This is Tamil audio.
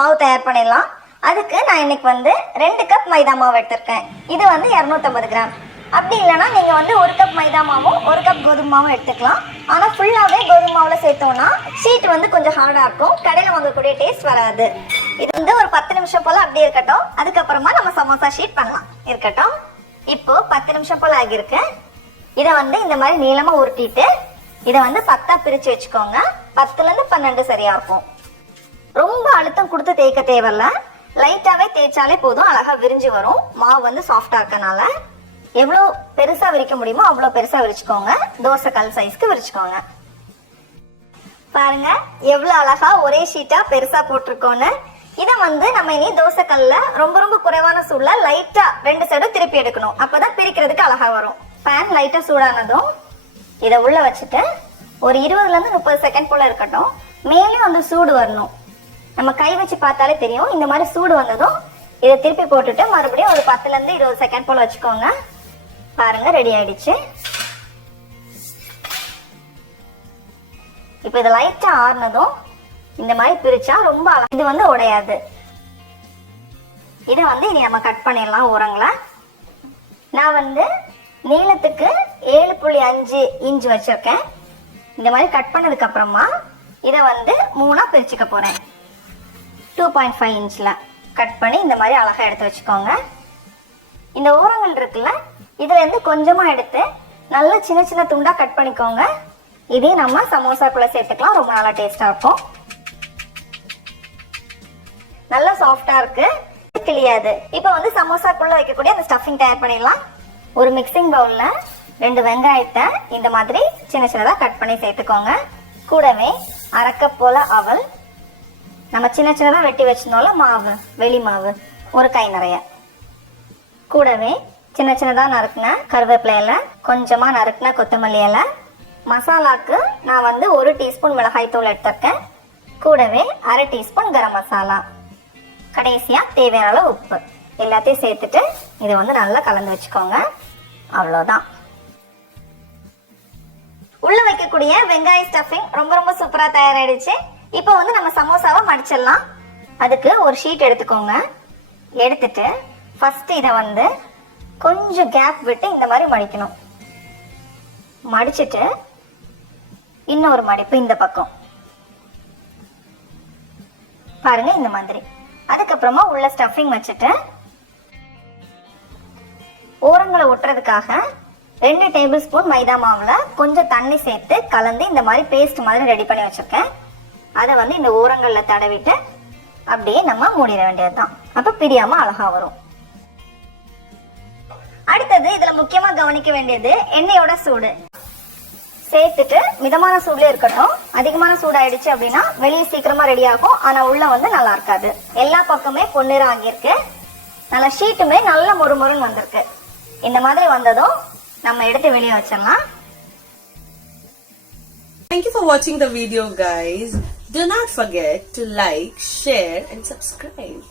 மாவு தயார் பண்ணிடலாம். அதுக்கு நான் இன்னைக்கு வந்து ரெண்டு கப் மைதா மாவு எடுத்திருக்கேன். இது வந்து இரநூத்தம்பது கிராம். அப்படி இல்லைன்னா நீங்கள் வந்து ஒரு கப் மைதா மாவும் ஒரு கப் கோதுமை மாவும் எடுத்துக்கலாம். ஆனால் ஃபுல்லாகவே கோதுமை மாவில் சேர்த்தோம்னா ஷீட் வந்து கொஞ்சம் ஹார்டாக இருக்கும். கடையில் வாங்கக்கூடிய டேஸ்ட் வராது. இது வந்து ஒரு பத்து நிமிஷம் போல் அப்படியே இருக்கட்டும். அதுக்கப்புறமா நம்ம சமோசா ஷீட் பண்ணலாம். இருக்கட்டும். இப்போ பத்து நிமிஷம் போல் ஆகியிருக்கு. இதை வந்து இந்த மாதிரி நீளமாக உருட்டிட்டு இதை வந்து பத்தாக பிரித்து வச்சுக்கோங்க. பத்துலேருந்து பன்னெண்டு சரியாக இருக்கும். ரொம்ப அழுத்தம் கொடுத்து தேய்க்க தேவையில்ல. லைட்டாவே தேய்ச்சாலே போதும். அழகா விரிஞ்சு வரும். மாவு வந்து சாஃப்டா இருக்கனால. எவ்வளோ பெருசா விரிக்க முடியுமோ அவ்வளோ பெருசா விரிச்சுக்கோங்க. தோசை கல் சைஸ்க்கு விரிச்சுக்கோங்க. பாருங்க எவ்வளவு அழகா ஒரே ஷீட்டா பெருசா போட்டிருக்கோன்னு. இதை வந்து நம்ம இனி தோசை கல்ல ரொம்ப ரொம்ப குறைவான சூடுல லைட்டா ரெண்டு சைடும் திருப்பி எடுக்கணும். அப்பதான் பிரிக்கிறதுக்கு அழகா வரும். பேன் லைட்டா சூடானதும் இதை உள்ள வச்சுட்டு ஒரு இருபதுல இருந்து முப்பது செகண்ட் போல இருக்கட்டும். மேலேயும் அந்த சூடு வரணும். நம்ம கை வச்சு பார்த்தாலே தெரியும். இந்த மாதிரி சூடு வந்ததும் இதை திருப்பி போட்டுட்டு மறுபடியும் ஒரு பத்துல இருந்து இருபது செகண்ட் போல வச்சுக்கோங்க. பாருங்க ரெடி ஆயிடுச்சு. இப்போ இது லைட்டா ஆறுனதும் இந்த மாதிரி பிரிச்சா ரொம்ப இது வந்து உடையாது. இதை வந்து இனி நம்ம கட் பண்ணிடலாம் உரங்களை. நான் வந்து நீளத்துக்கு ஏழு புள்ளி அஞ்சு இன்ச் வச்சிருக்கேன். இந்த மாதிரி கட் பண்ணதுக்கு அப்புறமா இதை வந்து மூணா பிரிச்சுக்க போறேன். டூ பாயிண்ட் ஃபைவ் இன்ச்சில் கட் பண்ணி இந்த மாதிரி அழகா எடுத்து வச்சுக்கோங்க. இந்த ஓரங்கள் இருக்குல்ல இதுல இருந்து கொஞ்சமா எடுத்து நல்லா சின்ன சின்ன துண்டா கட் பண்ணிக்கோங்க. இதே நம்ம சமோசாக்குள்ளே சேர்த்துக்கலாம் ரொம்ப நல்லா டேஸ்டா இருக்கும். நல்லா சாஃப்டா இருக்கு. கிளியாது. இப்போ வந்து சமோசாக்குள்ளே வைக்கக்கூடிய அந்த ஸ்டஃபிங் தயார் பண்ணிடலாம். ஒரு மிக்சிங் பவுல்ல ரெண்டு வெங்காயத்தை இந்த மாதிரி சின்ன சின்னதா கட் பண்ணி சேர்த்துக்கோங்க. கூடவே அரை போல அவல் நம்ம சின்ன சின்னதாக வெட்டி வச்சிருந்தோம்ல மாவு வெளி மாவு ஒரு கை நிறைய. கூடவே சின்ன சின்னதாக நறுக்கின கருவேப்பிலை இலை கொஞ்சமாக நறுக்கின கொத்தமல்லி இலை. மசாலாக்கு நான் வந்து ஒரு டீஸ்பூன் மிளகாய் தூள் எடுத்திருக்கேன். கூடவே அரை டீஸ்பூன் கரம் மசாலா. கடைசியாக தேவையான அளவு உப்பு. எல்லாத்தையும் சேர்த்துட்டு இதை வந்து நல்லா கலந்து வச்சுக்கோங்க. அவ்வளோதான் உள்ள வைக்கக்கூடிய வெங்காய ஸ்டஃபிங் ரொம்ப ரொம்ப சூப்பராக தயாராகிடுச்சு இப்போ வந்து நம்ம சமோசாவை மடிச்சிடலாம். அதுக்கு ஒரு ஷீட் எடுத்துக்கோங்க. எடுத்துட்டு ஃபஸ்ட்டு இதை வந்து கொஞ்சம் கேப் விட்டு இந்த மாதிரி மடிக்கணும். மடிச்சிட்டு இன்னொரு மடிப்பு இந்த பக்கம். பாருங்க இந்த மாதிரி. அதுக்கப்புறமா உள்ள ஸ்டஃபிங் வச்சுட்டு ஓரங்களை ஒட்டுறதுக்காக ரெண்டு டேபிள் ஸ்பூன் மைதா மாவுல கொஞ்சம் தண்ணி சேர்த்து கலந்து இந்த மாதிரி பேஸ்ட் மாதிரி ரெடி பண்ணி வச்சிருக்கேன். அதை வந்து இந்த ஓரங்களில் தடவிட்டு அப்படியே நம்ம மூடிட வேண்டியதுதான். அப்போ பிரியாம அழகா வரும். அடுத்தது இதுல முக்கியமா கவனிக்க வேண்டியது எண்ணெயோட சூடு. சேர்த்துட்டு மிதமான சூடுல இருக்கட்டும். அதிகமான சூடாயிடுச்சு அப்படின்னா வெளியே சீக்கிரமா ரெடி ஆகும். ஆனா உள்ள வந்து நல்லா இருக்காது. எல்லா பக்கமே பொன்னிறம் ஆகியிருக்கு நல்லா ஷீட்டுமே நல்ல மொறுமொறுன்னு வந்திருக்கு. இந்த மாதிரி வந்ததும் நம்ம எடுத்து வெளியே வச்சிடலாம். Thank you for watching the video guys. Do not forget to like, share and subscribe.